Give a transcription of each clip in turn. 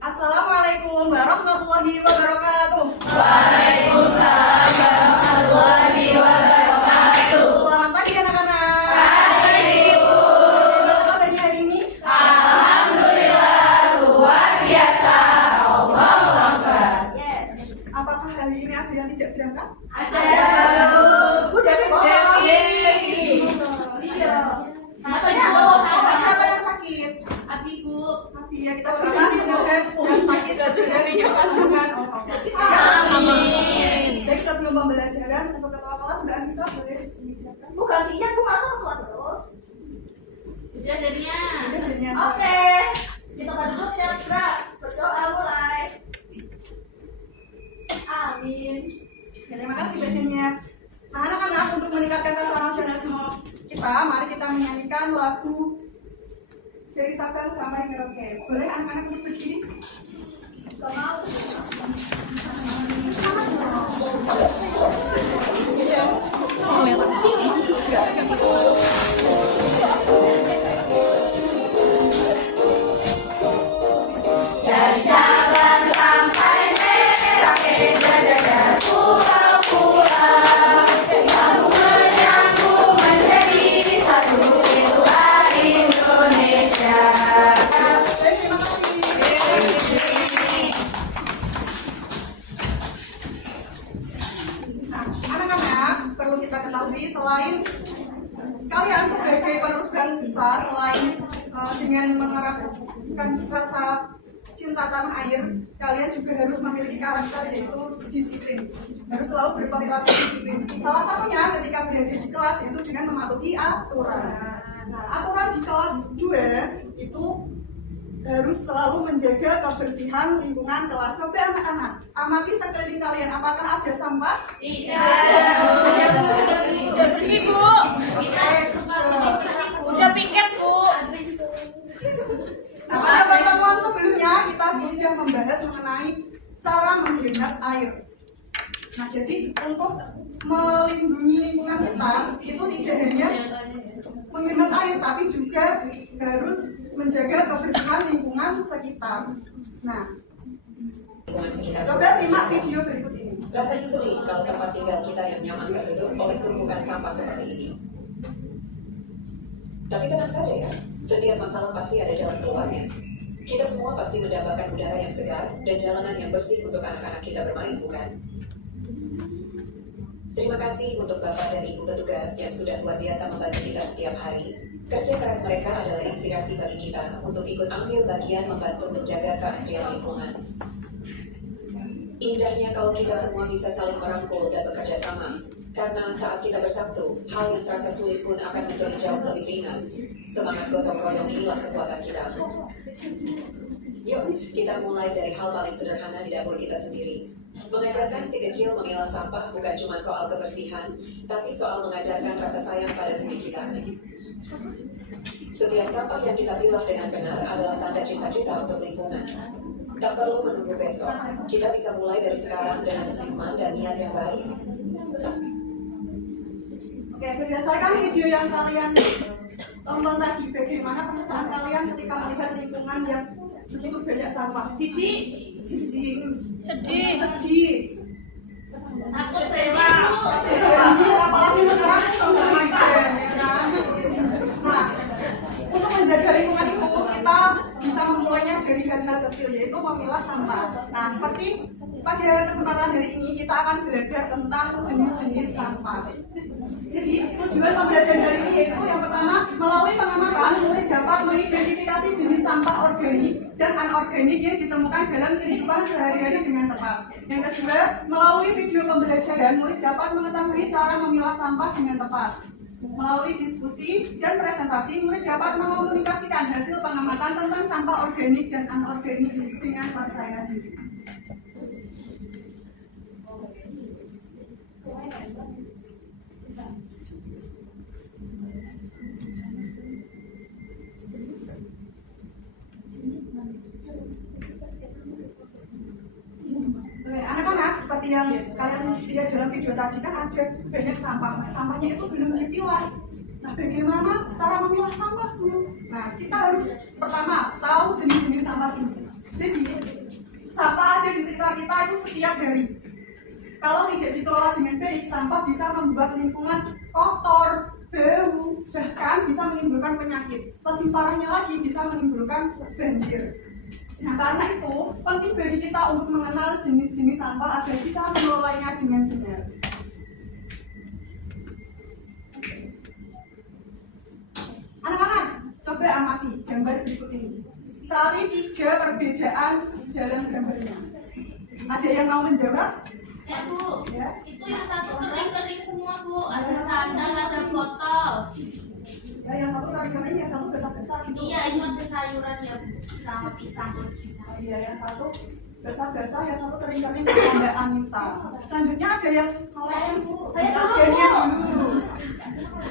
Assalamualaikum warahmatullahi wabarakatuh. Waalaikumsalam warahmatullahi wabarakatuh. Selamat pagi anak-anak. Pagi Ibu. Bagaimana kabarnya hari ini? Alhamdulillah luar biasa. Allahu Akbar. Yes. Apakah hari ini ada yang tidak berangkat? Ada. Udah Iya. Siapa yang sakit? Abi Bu. Abi ya, kita berdoa semoga yang sakit segera disembuhkan. Amin. Baik, sebelum pembelajaran untuk ketua kelas Mbak Anissa boleh disiapkan. Bu gantinya Bu masuk tuh terus. Udah jadinya. Udah jadinya. Oke. Kita duduk siap gerak. Berdoa mulai. Amin. Ya, terima kasih bacanya. Nah, anak-anak, untuk meningkatkan rasa nasionalisme kita, mari kita menyanyikan lagu dari Sabang sama Merauke. Boleh anak-anak untuk berdiri? Gak mau. Dari Sabang sampai Merauke terdapat pulau-pulau. Sambung menyambung menjadi satu, itulah Indonesia. Baik, terima kasih. Nah, anak-anak, perlu kita ketahui selain kalian sebagai penerus bangsa, selain dengan menerapkan rasa cinta tanah air, kalian juga harus memiliki karakter, yaitu disiplin. Harus selalu berperilaku disiplin. Salah satunya ketika berada di kelas itu dengan mematuhi aturan. Nah, aturan di kelas 2 itu harus selalu menjaga kebersihan lingkungan kelas. Coba anak-anak, amati sekeliling kalian, apakah ada sampah? Udah bersih Bu. Udah pikir Bu. Nah, pada pertemuan sebelumnya kita sudah membahas mengenai cara menghemat air. Nah, jadi untuk melindungi lingkungan kita itu tidak hanya menghemat air, tapi juga harus menjaga kebersihan lingkungan sekitar. Nah, coba simak video berikut ini. Rasanya sedih kalau tempat tinggal kita yang nyaman tertutup oleh tumpukan sampah seperti ini. Tapi tenang saja ya, setiap masalah pasti ada jalan keluarnya. Kita semua pasti mendapatkan udara yang segar dan jalanan yang bersih untuk anak-anak kita bermain, bukan? Terima kasih untuk Bapak dan Ibu petugas yang sudah luar biasa membantu kita setiap hari. Kerja keras mereka adalah inspirasi bagi kita untuk ikut ambil bagian membantu menjaga keasrian lingkungan. Indahnya kalau kita semua bisa saling merangkul dan bekerja sama. Karena saat kita bersatu, hal yang terasa sulit pun akan menjadi jauh lebih ringan. Semangat gotong royong inilah kekuatan kita. Yuk, kita mulai dari hal paling sederhana di dapur kita sendiri. Mengajarkan si kecil memilah sampah bukan cuma soal kebersihan, tapi soal mengajarkan rasa sayang pada bumi kita. Setiap sampah yang kita pilah dengan benar adalah tanda cinta kita untuk lingkungan. Tak perlu menunggu besok, kita bisa mulai dari sekarang dengan senyuman dan niat yang baik. Oke, berdasarkan video yang kalian tonton tadi, bagaimana perasaan kalian ketika melihat lingkungan yang begitu banyak sampah? Jijik. Jijik, Sedih. sedih, Takut banyak Bu. sedih, apalagi sekarang sudah hujan, ya kan? Nah, untuk menjaga lingkungan itu kita bisa memulainya dari hal-hal kecil, yaitu memilah sampah. Nah, seperti pada kesempatan hari ini kita akan belajar tentang jenis-jenis sampah. Jadi tujuan pembelajaran hari ini yaitu yang pertama, melalui pengamatan murid dapat mengidentifikasi jenis sampah organik dan anorganik yang ditemukan dalam kehidupan sehari-hari dengan tepat. Yang kedua, melalui video pembelajaran murid dapat mengetahui cara memilah sampah dengan tepat. Melalui diskusi dan presentasi, murid dapat mengomunikasikan hasil pengamatan tentang sampah organik dan anorganik dengan percaya diri. Oke, anak-anak, seperti yang kalian lihat dalam video tadi kan ada banyak sampah. Nah, sampahnya itu belum dipilah. Nah, bagaimana cara memilah sampah dulu? Nah, kita harus pertama tahu jenis-jenis sampah dulu. Jadi sampah ada di sekitar kita itu setiap hari. Kalau tidak dikelola dengan baik, sampah bisa membuat lingkungan kotor, bau, bahkan bisa menimbulkan penyakit. Lebih parahnya lagi bisa menimbulkan banjir. Nah, karena itu penting bagi kita untuk mengenal jenis-jenis sampah agar bisa mengelolanya dengan benar. Anak-anak, coba amati gambar berikut ini. Cari 3 perbedaan dalam gambarnya. Ada yang mau menjawab? Ya Bu, Ya. itu yang satu kering-kering semua Bu, ada sandal, ada botol. Ya, yang satu kering-kering, yang satu basah-basah gitu. Iya, itu ada sayuran ya Bu, sama pisang. Iya, yang satu basah-basah, yang satu kering-kering sama Mbak Anita. Selanjutnya ada yang Saya Bu, saya Bagiannya dulu.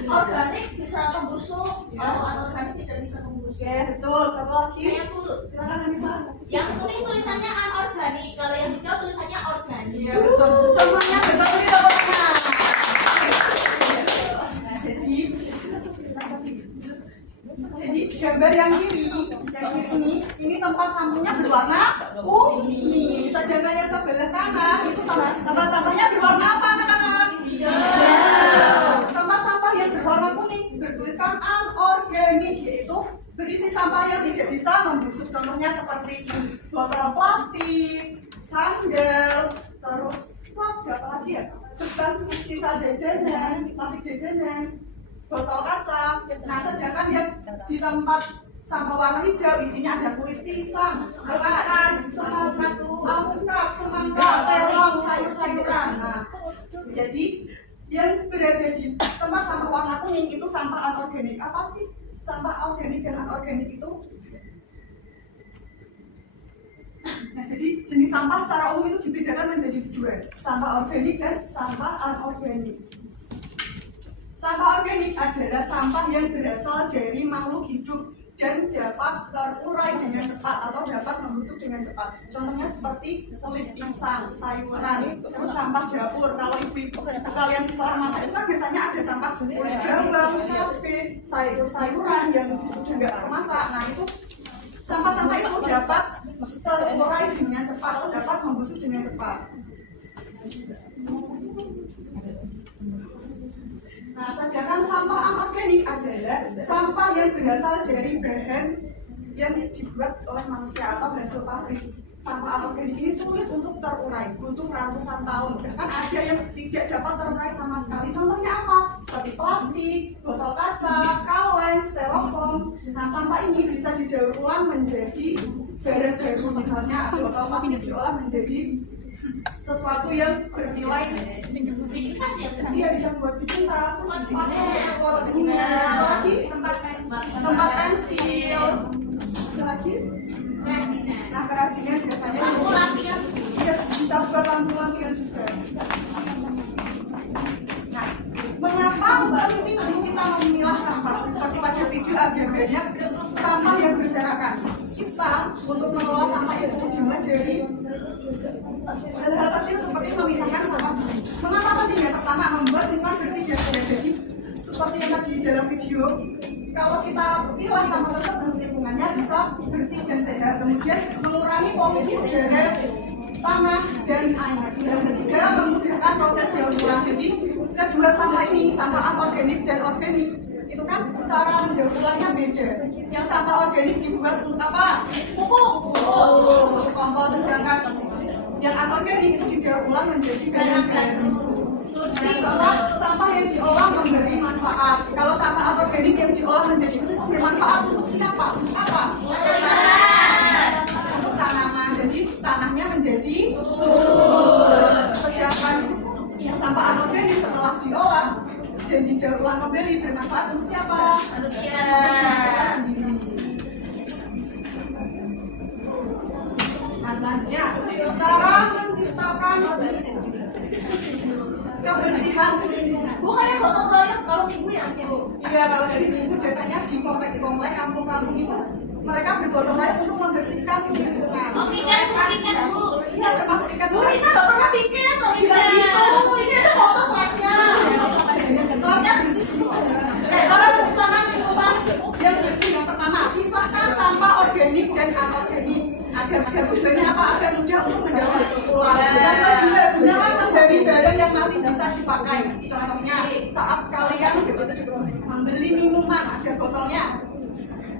organik bisa pembusuk, Ya. kalau anorganik tidak bisa pembusuk. Oke, betul. Satu lagi. Saya Bu, Silakan Anissa. yang kuning tulisannya anorganik, kalau yang hijau tulisannya organik. Iya, betul. Semuanya betul di tepuk tangan. Jadi gambar yang kiri ini tempat sampahnya berwarna kuning. Bisa jaga yang sebelah kanan itu tempat sampahnya berwarna apa anak-anak? Hijau. Tempat sampah yang berwarna kuning bertuliskan anorganik, yaitu berisi sampah yang tidak bisa membusuk. Contohnya seperti botol plastik, sandal, terus itu ada apa lagi ya? Bekas sisa jajanan, plastik jajanan, botol kaca. Nah, sedangkan yang di tempat sampah warna hijau isinya ada kulit pisang, alpukat, semangka, terong, sayur-sayuran. Nah, jadi yang berada di tempat sampah warna kuning itu sampah anorganik. Apa sih sampah organik dan anorganik itu? Nah, jadi jenis sampah secara umum itu dibedakan menjadi 2, sampah organik dan sampah anorganik. Sampah organik adalah sampah yang berasal dari makhluk hidup dan dapat terurai dengan cepat atau dapat membusuk dengan cepat. Contohnya seperti kulit pisang, sayuran, terus sampah dapur. Kalau ibu kalian setelah masak itu kan biasanya ada sampah kulit bawang, cabai, sayur-sayuran yang sudah nggak kemasak. Nah, itu sampah-sampah itu dapat terurai dengan cepat atau dapat membusuk dengan cepat. Nah, sedangkan sampah anorganik adalah sampah yang berasal dari bahan yang dibuat oleh manusia atau hasil pabrik. Sampah anorganik ini sulit untuk terurai, butuh ratusan tahun. Bahkan ada yang tidak dapat terurai sama sekali. Contohnya apa? Seperti plastik, botol kaca, kaleng, styrofoam. Nah, sampah ini bisa didaur ulang menjadi barang baru. Misalnya botol plastik diolah menjadi sesuatu yang bernilai. Bikin tas ya? Iya, bisa buat bikin tas, pot bunga, apalagi tempat pensil, ada lagi. Nah, kerajinan biasanya Lampu-lampian. iya, bisa buat lampu-lampian juga. Nah, mengapa penting kita memilah sampah? Seperti pada video agar banyak sampah yang berserakan. Kita untuk mengelola sampah itu dimulai dari hal-hal kecil seperti memisahkan sampah. Mengapa penting? Yang pertama, membuat lingkungan bersih dan sehat. Jadi seperti yang tadi dalam video, kalau kita pilah sampah tersebut, lingkungannya bisa bersih dan sehat. Kemudian mengurangi polusi udara, tanah, dan air. Dan ketiga, memudahkan proses daur ulang. Jadi kedua sampah ini, sampah anorganik dan organik, itu kan cara mendaur ulangnya beda. Yang sampah organik dibuat untuk apa? Pupuk, untuk kompos. Sedangkan yang anorganik itu didaur ulang menjadi bahan baru. Bahwa sampah yang diolah memberi manfaat. Kalau sampah anorganik yang diolah menjadi bermanfaat untuk siapa? Untuk apa? Untuk tanaman. Jadi tanahnya menjadi subur. Sedangkan yang sampah anorganik setelah diolah dan didaur ulang kembali bermanfaat untuk siapa? Manusia. Sendiri. Nah, selanjutnya cara menciptakan kebersihan lingkungan. Bukan yang gotong royong kalau minggu ya, Bu. Iya, kalau hari Minggu biasanya di kompleks-kompleks kampung-kampung itu mereka bergotong royong untuk membersihkan lingkungan. Oh, piket Bu. Iya, termasuk ikat Bu, kita nggak pernah pikir tuh dibagi itu. Ini ada foto kelasnya. kelasnya bersih. Cara menciptakan lingkungan yang bersih yang pertama, pisahkan sampah organik dan anorganik. Ada agar tujuannya apa? Agar mudah untuk mendaur ulang. Dan kedua, gunakan dari barang yang masih bisa dipakai. Contohnya, saat kalian membeli minuman, ada botolnya.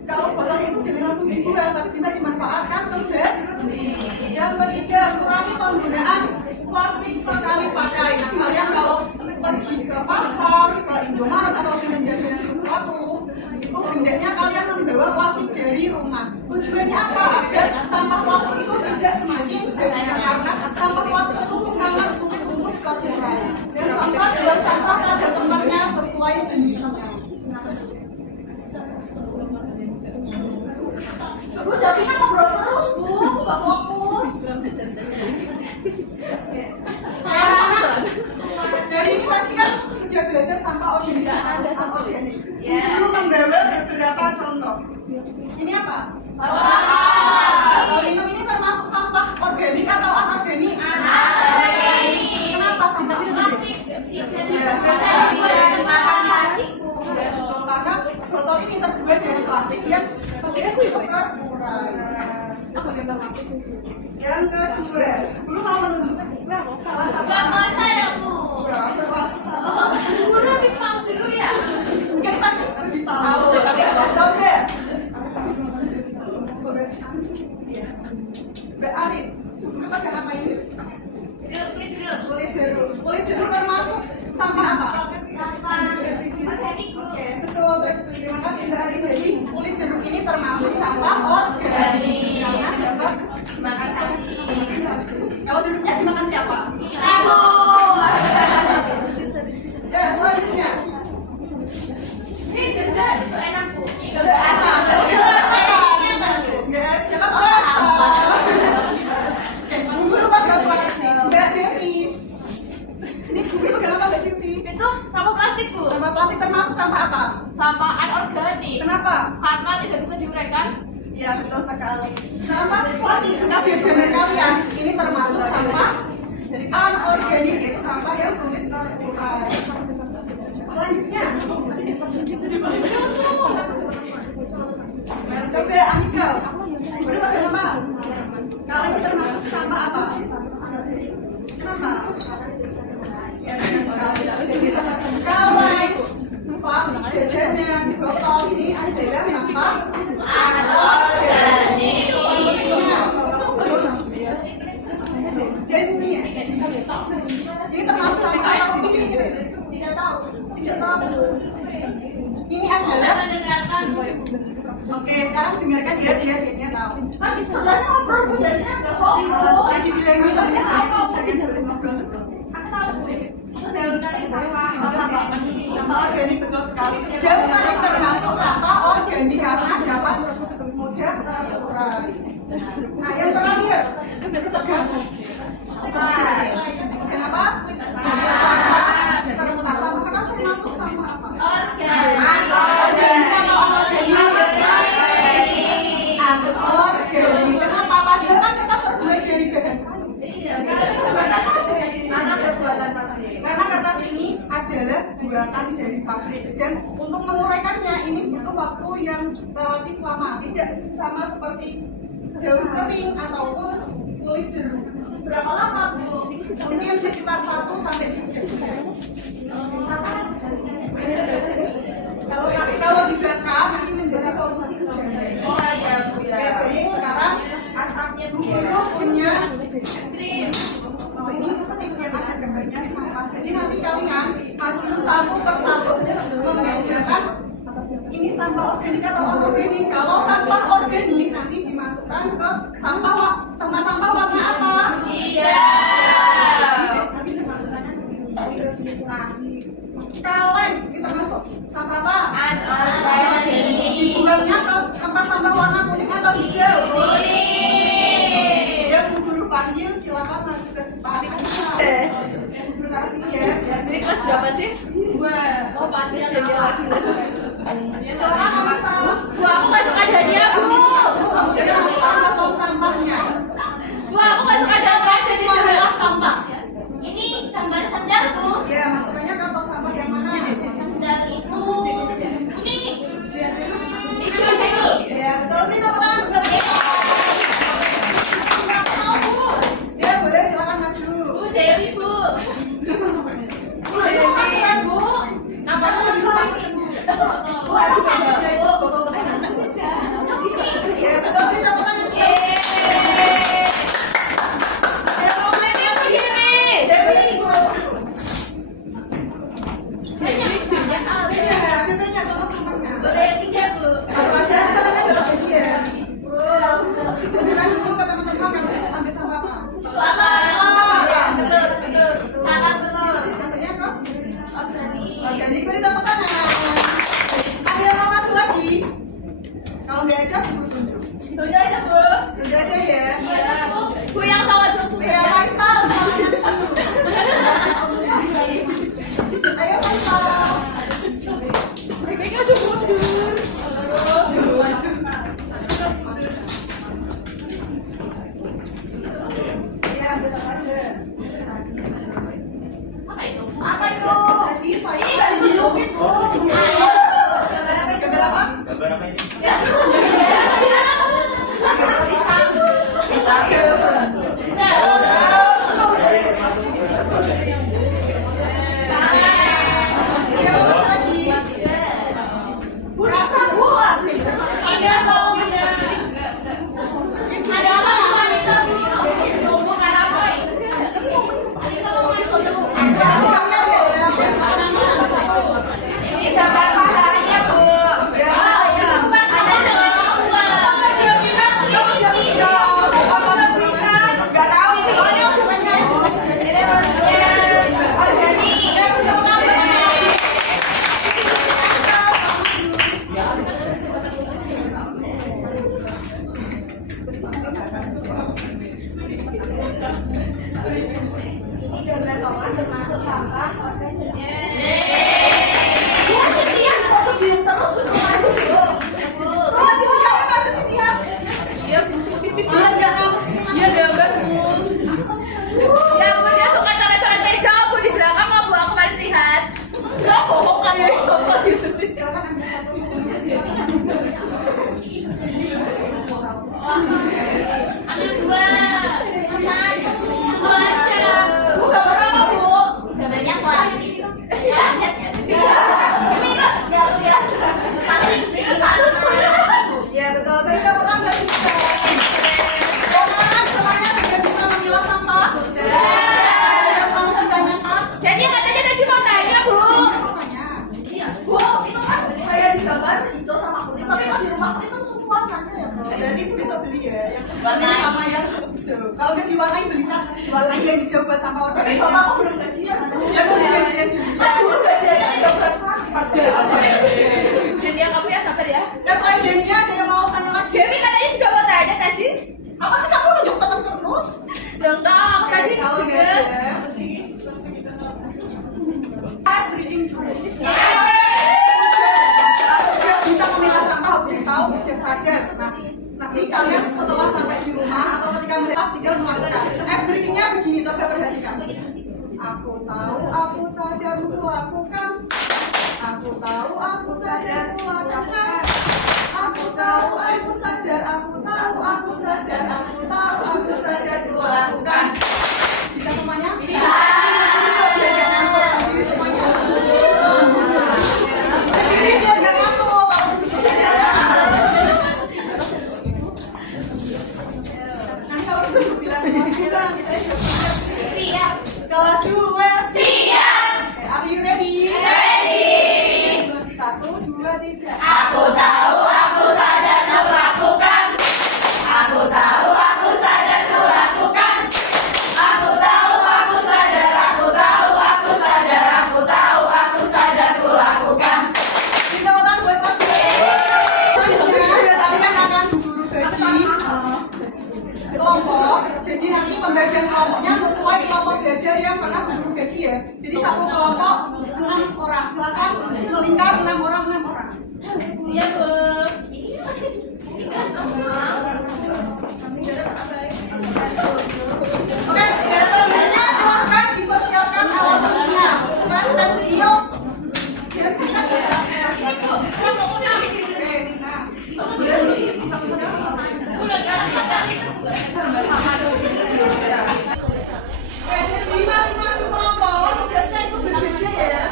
Kalau botolnya itu jangan langsung dibuang, tapi bisa dimanfaatkan kembali. Yang ketiga, kurangi penggunaan plastik sekali pakai. Nah, kalian kalau pergi ke pasar, ke Indomaret atau menjajakan sesuatu, itu hendaknya kalian membawa plastik dari rumah. Tujuannya apa? Agar sampah plastik itu tidak semakin banyak, karena sampah plastik itu sangat sulit untuk terurai. Dan keempat, buang sampah pada tempatnya sesuai jenisnya. Bu, Davina ngobrol terus, Bu. Nggak fokus. Dari tadi kan sudah belajar sampah organik dan anorganik. Guru membawa beberapa contoh. Ini apa? Kalau minum ini termasuk sampah organik atau anorganik? Kenapa sampah organik? Karena botol ini terbuat dari plastik yang sulit untuk terurai. Yang kedua, belum mau menunjuk salah satu. Gak puasa ya, Bu? Puasa. Guru habis paham dulu ya? Mungkin tadi bisa. Coba. Mbak Arif, dulu pada ngapain? Kulit jeruk. Kulit jeruk termasuk sampah apa? Sampah organik, Bu. Oke, betul. Terima kasih Mbak Arif. Jadi kulit jeruk ini termasuk sampah organik. Karena dapat dimakan cacing. Kalau jeruknya dimakan siapa? Kita, Bu. Ya, selanjutnya. Ini jajan itu enak, Bu. Ya, jangan puasa. Oke, Bu Guru pakai plastik. Mbak Devi. Ini Bu Guru kenapa Mbak Devi? Itu sampah plastik, Bu. Sampah plastik termasuk sampah apa? Sampah anorganik. Kenapa? Karena tidak bisa diuraikan. Ya, betul sekali. Sampah plastik bekas jajanan kalian ini termasuk sampah anorganik, yaitu sampah yang sulit terurai. Selanjutnya, coba Anika, baru pakai apa? Kalian ini termasuk sampah apa? Kenapa? Ya, benar sekali. Jadi seperti kaleng, plastik jajanan, botol ini adalah sampah anorganik. Jadi ini termasuk sampah apa jadi? Tidak tahu. Tidak tahu. Ini adalah. Mendengarkan, Bu. Oke, sekarang dengarkan ya biar dia tahu. Sebenarnya ngobrol Bu, jadinya nggak fokus. Saya dibilangin namanya jangan ngobrol. Sampah apa? Sampah organik, betul sekali. Dan tadi termasuk sampah organik karena dapat mudah terurai. Nah, yang terakhir, kenapa? Sampah kertas termasuk sampah apa? Organik atau anorganik? Anorganik. Kenapa? Padahal kan kertas terbuat dari bahan karena kertas ini adalah buatan dari pabrik dan untuk menguraikannya ini butuh waktu yang relatif lama, tidak sama seperti daun kering ataupun kulit jeruk. Berapa lama, Bu? Mungkin sekitar 1 sampai 3. Kalau dibakar nanti menjadi polusi udara. Oh iya, Bu. Jadi sekarang Asapnya Bu Guru punya ini stick yang ada gambarnya sampah. Jadi nanti kalian maju satu persatu membedakan ini sampah organik atau anorganik. Kalau sampah organik nanti dimasukkan ke tempat sampah warna apa? Hijau. Nanti dimasukkannya ke sini. Nah, kaleng ini termasuk sampah apa? Anorganik. Dibuangnya ke tempat sampah warna kuning atau hijau? Ya, Bu Guru panggil silakan maju ke depan. Bu Guru taruh sini ya. Ini kelas berapa sih? Oh, pantas jadi lagi. Silakan Alisa. Bu, aku nggak suka jadinya, Bu. Kemudian masukkan ke tong sampahnya. Bu, aku nggak suka Terakhir memilah sampah. Ini gambar sendal, Bu. Ya, masukkannya ke tong sampah yang mana? Sendal itu Ini Ya, betul. Beri tepuk tangan buat kita. Ya, bagus lagi. Kata buat. Ada kok, ada. Ada apa bukan bisa bu? Ada apa bukan solo? Ini gambar pahalanya, Bu. Ada seorang buah. Nggak tahu ini. Ini maksudnya organik. Ini gambar tomat termasuk sampah organik. Wah, Cynthia, foto diem terus bisa maju, Bu. Oh, sini jangan maju sini ya. Biar nggak ngamuk sini. Iya gambar bu. Ya ampun dia suka coret-coret meja bu di belakang bu aku paling lihat. Nggak bohong kayak gitu sih. Silakan ambil satu. Ambil dua. Satu. Dua aja. Bu, gambar apa, Bu? Gambarnya plastik. Sangat kan? Minus, nggak lihat. Ya betul. Beri tepuk tangan buat kita. Sekarang semuanya sudah bisa memilah sampah. Ada yang mau ditanyakan? Jadi katanya tadi mau tanya bu. Mau tanya. Iya, Bu, itu kan kayak di gambar hijau sama kuning, tapi kalau di rumahku itu semua warnanya ya, Bu. Berarti besok beli ya yang sama yang hijau. Kalau udah diwarnai beli cat, diwarnai yang hijau buat sampah Tapi organik. bapakku belum gajian. Ya mau gajian dulu. Kan dulu gajiannya 13 Maret. Jadi yang kamu ya sabar ya. Ya selain Denia ada yang mau tanya lagi? Dewi katanya juga mau tanya tadi. Apa sih kamu nunjuk teman terus? Dong aku tadi Kalau juga. nggak ada. Ice breathing dulu. Dia bisa memilah sampah, udah tahu, udah sadar. Nah, nanti kalian setelah sampai di rumah atau ketika melihat tinggal melakukan. Ice breathingnya begini, coba perhatikan. Aku tahu, aku sadar, ku lakukan. Aku tahu, aku sadar, ku lakukan. Aku tahu, aku sadar, aku tahu, aku sadar, aku tahu, aku sadar, ku lakukan. Bisa semuanya? Bisa. Biar gak ngantuk, berdiri semuanya. Berdiri biar gak ngantuk. Kalau begitu sadar. Nah, kalau dulu bilang kelas 2, kita siap. Kelas 2. Siap. Okay, are you ready? Ready. 1, 2, 3. Aku tahu, aku sadar, aku lakukan. Aku tahu, aku sadar, aku lakukan. Aku tahu, aku sadar, aku tahu, aku sadar, aku tahu, aku sadar, aku lakukan. Beri tepuk tangan buat kelas 2. Selanjutnya, kalian akan diburu bagi kelompok. Jadi nanti pembagian kelompoknya sesuai kelompok belajar yang pernah berburu bagi ya. Jadi satu kelompok 6 orang. Silakan melingkar 6 orang, 6 orang. Iya bu. Oke, selanjutnya silakan dipersiapkan alat tulisnya. Pen, pensil. Oke, Nina. Bisa punya? Oke, jadi masing-masing kelompok tugasnya itu berbeda ya.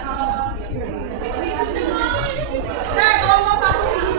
Oke, kelompok 1 dulu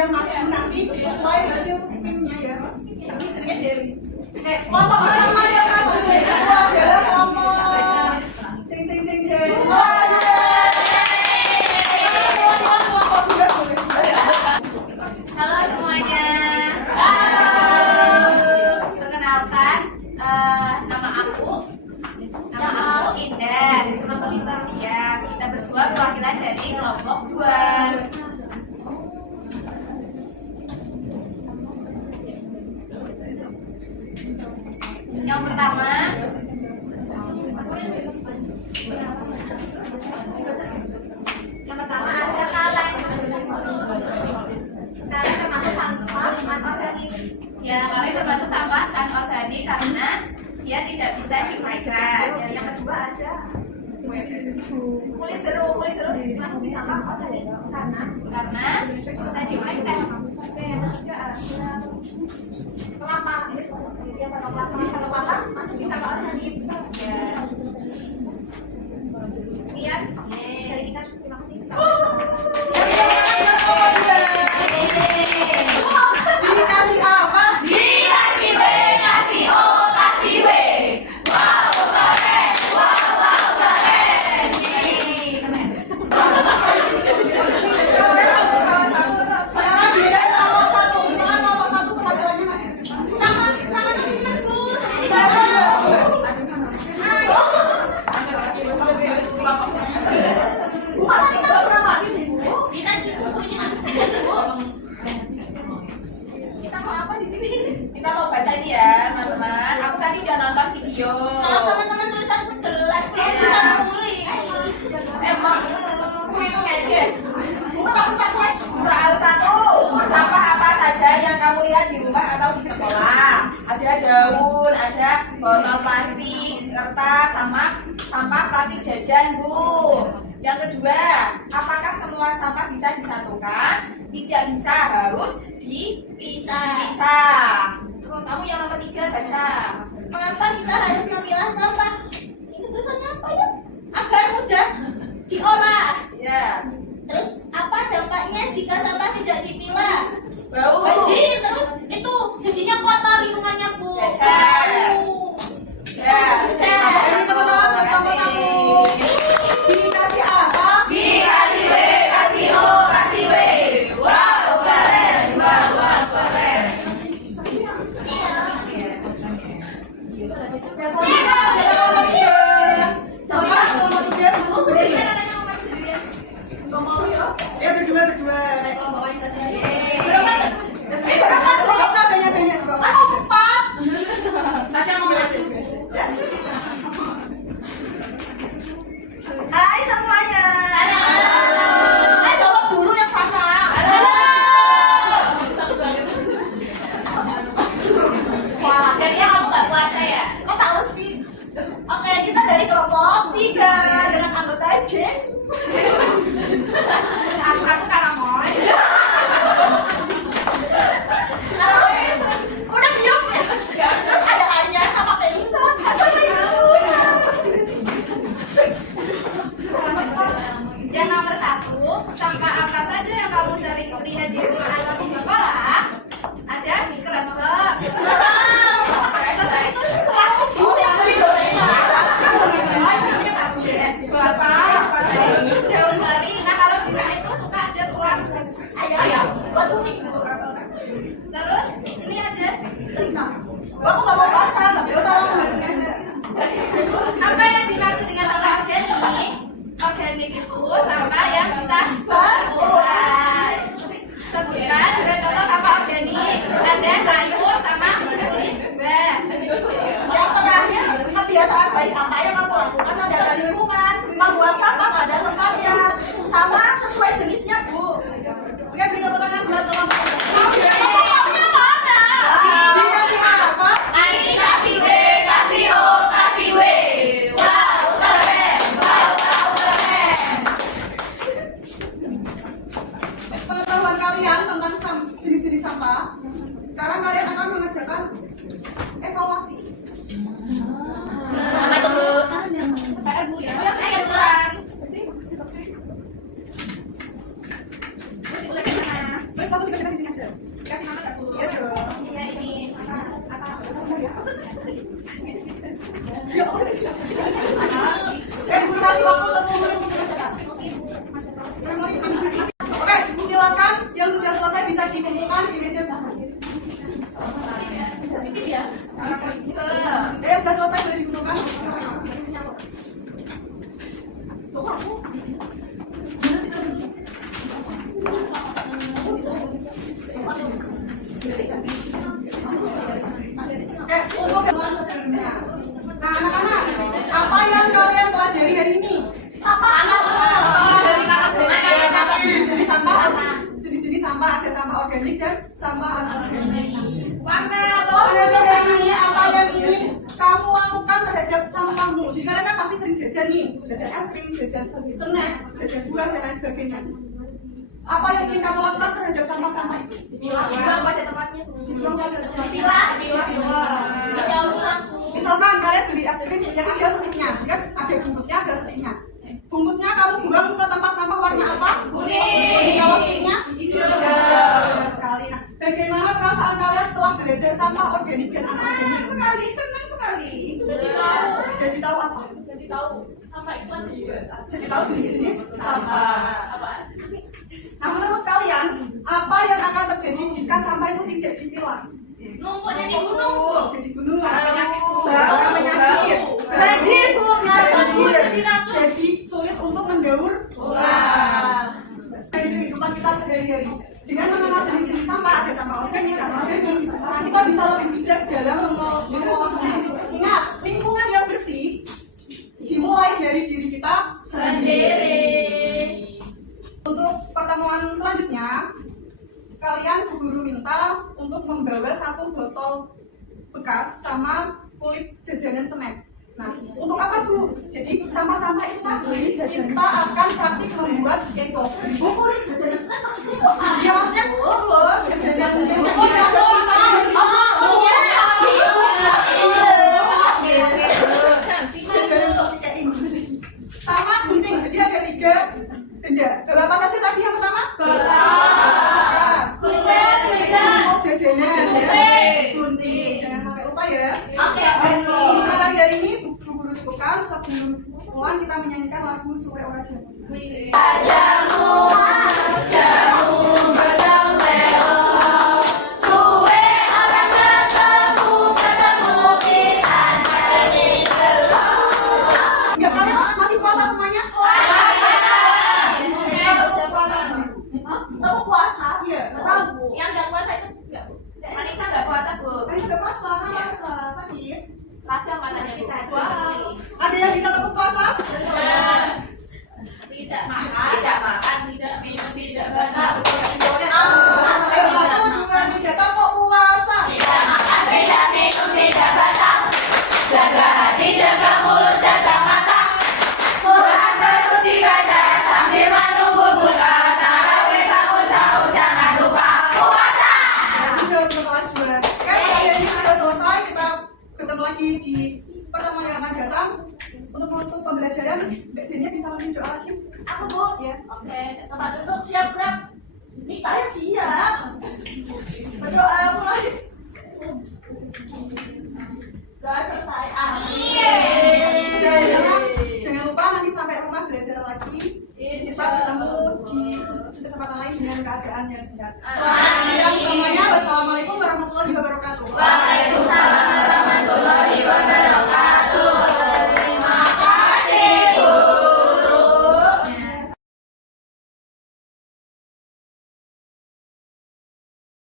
yang maju nanti sesuai hasil spinnya ya. Kelompok pertama yang maju itu adalah kelompok cing cing cing cing. Kelompok dua boleh. Halo semuanya. Halo. Perkenalkan, nama aku Indah. Ya, kita berdua perwakilan dari kelompok 2. Yang pertama, ada kaleng. Kaleng termasuk sampah organik. ya kaleng termasuk sampah dan organik karena dia tidak bisa dimakan. Yang kedua ada kulit jeruk masuk di sampah organik karena bisa dimakan. Oke, yang ketiga ada kelapa. Kelapa masuk di sampah organik. Ya. Sekian dari kita, terima kasih. Dikasih apa? Dikasih W, kasih O, kasih W. Wow, keren. Wow, keren. Sekarang dia kelompok satu. Silakan kelompok satu perwakilannya mas. Tangan ini Bu. Masa kita berapa? Dikasih bukunya. Kita mau apa di sini? Kita mau baca ini ya, teman-teman. Aku tadi udah nonton video. Kalau teman-teman tulisanku jelek, belum bisa nulis. Emang aku itu ngecek. Soal 1, sampah apa saja yang kamu lihat di rumah atau di sekolah? Ada daun, ada botol plastik, kertas, sama sampah plastik jajan, Bu. Yang kedua, apakah semua sampah bisa disatukan? Tidak bisa, harus dipisah. Terus kamu yang nomor 3 baca. Mengapa kita harus memilah sampah? Ini tulisannya apa ya? Agar mudah diolah. Ya. Terus apa dampaknya jika sampah tidak dipilah? Bau. Banjir, terus itu jadinya kotor lingkungannya, Bu. Jajan. Bau. Ya. Ini teman-teman kelompok satu. Dikasih apa? Dikasih W, kasih O, kasih W. Wow, keren. Wow, keren. Biasanya ada kelompok tiga. Sama kelompok tiga. Ya berdua kayak kelompok lain tadi. Berapa? Nggak usah banyak-banyak bro. Empat. Tasya mau maju. Hai semuanya. Halo. Hai jawab dulu yang sama. Wah, kayaknya kamu nggak puasa ya? Kok tahu sih? Oke, kita dari kelompok 3 dengan anggota Jen. Aku karena mau. Udah diam ya. Terus ada Anya sama Melisa. Yang nomor 1, sampah apa saja yang kamu sering lihat di rumah atau di sekolah? Ada kresek. Kresek itu plastik Oh, kasih gorengnya. bapak, daun kering. Nah kalau di rumah itu suka ada keluar Ayo, buat kucing dulu. terus ini ada Cerita. Aku nggak mau baca, nggak usah langsung masuk aja. apa yang dimaksud dengan sampah organik? Organik itu sampah yang bisa berurai. Sebutkan juga contoh sampah organik. Ada sayur sama kulit buah. Yang terakhir, kebiasaan baik apa yang kamu lakukan menjaga lingkungan, membuang sampah pada tempatnya, sama sesuai jenisnya, Bu. Oke, beri tepuk tangan buat kelompok tiga. Kelompoknya mana? Dikasih apa? Kasih W, kasih O, kasih W. Wow, keren. Wow, keren. Pengetahuan kalian tentang jenis-jenis sampah. Sekarang kalian akan mengerjakan evaluasi. Apa itu, Bu? PR Bu ya. Ayo pulang. Wes langsung dikasihkan di sini aja. Kasih nama nggak, Bu? Iya dong. Ya ini. Bu kasih waktu 10 menit untuk menjelaskan. Oke, silakan yang sudah selesai bisa dikumpulkan di meja. Sudah selesai boleh dikumpulkan. Untuk teman sebelumnya. Nah, anak-anak, apa yang kalian pelajari hari ini? Jenis-jenis sampah, ada sampah organik dan sampah anorganik. Hari ini apa yang ingin kamu lakukan terhadap sampahmu? Jadi kalian kan pasti sering jajan nih, jajan es krim, jajan snack, jajan buah dan lain sebagainya. Apa yang ingin kamu lakukan terhadap sampah-sampah itu? Dibuang pada tempatnya. Dibuang pada tempatnya. Misalkan kalian beli es krim yang ada sticknya, kan ada bungkusnya, ada sticknya. Bungkusnya kamu buang ke tempat sampah warna apa? Kuning. Kalau sticknya? Hijau. Sekali. Nah, bagaimana perasaan kalian setelah belajar sampah organik dan anorganik? Senang sekali. Jadi tahu apa? Jadi tahu sampah itu kan Jadi tahu jenis-jenis sampah. Nah, menurut kalian apa yang akan terjadi jika sampah itu tidak dipilah? numpuk jadi gunung. Jadi gunung. Orang Penyakit. Banjir, Bu. Banjir. Jadi sulit untuk mendaur ulang. Dari kehidupan kita sehari-hari. Dengan mengenal jenis-jenis sampah, ada sampah organik, anorganik, nah kita bisa lebih bijak dalam mengolahnya. Ingat, lingkungan yang bersih dimulai dari diri kita sendiri. Untuk pertemuan selanjutnya, kalian Bu Guru minta untuk membawa 1 botol bekas sama kulit jajanan snack. Nah, untuk apa Bu? Jadi sampah-sampah itu tadi kita akan praktik membuat eco. Kulit jajanan snack maksudnya? Ya maksudnya itu loh, jajanan yang bisa sama gunting, jadi ada 3 benda. Dalam apa saja tadi yang pertama? Bekas. Jajanan. Gunting. Jangan sampai lupa ya. Oke. Untuk materi hari ini Bu Guru cukupkan. Sebelum pulang kita menyanyikan lagu Suwe Ora Jamu. Enggak, kalian masih puasa semuanya? Kita tetap puasa dulu. Kamu puasa? Iya. Tahu. Yang nggak puasa itu nggak. Anissa nggak puasa, Bu. Tadi sudah puasa, kan puasa, sakit. Kadang matanya kita wow. Ada yang bisa tetap puasa? Tidak makan. Tidak makan, Tidak minum. Tidak Nah, batal. betul. Jawabannya A. Ayo 1, 2, 3, tetap puasa. Tidak makan, tidak minum, tidak batal. Jaga hati, jaga mulut, jaga mata. Quran terus dibaca sambil menunggu buka. Tarawih bangun sahur, jangan lupa puasa. Sudah untuk kelas 2. Kan kalian ini sudah selesai, kita ketemu lagi di pertemuan yang akan datang. Untuk menutup pembelajaran, Mbak Denia bisa memimpin doa lagi? Aku, Bu. Ya. Oke, tempat duduk siap gerak. Nita ya siap. Berdoa mulai. Doa selesai. Amin. Dan jangan lupa nanti sampai rumah belajar lagi. Kita bertemu di kesempatan lain dengan keadaan yang sehat. Selamat siang semuanya. Wassalamualaikum warahmatullahi wabarakatuh.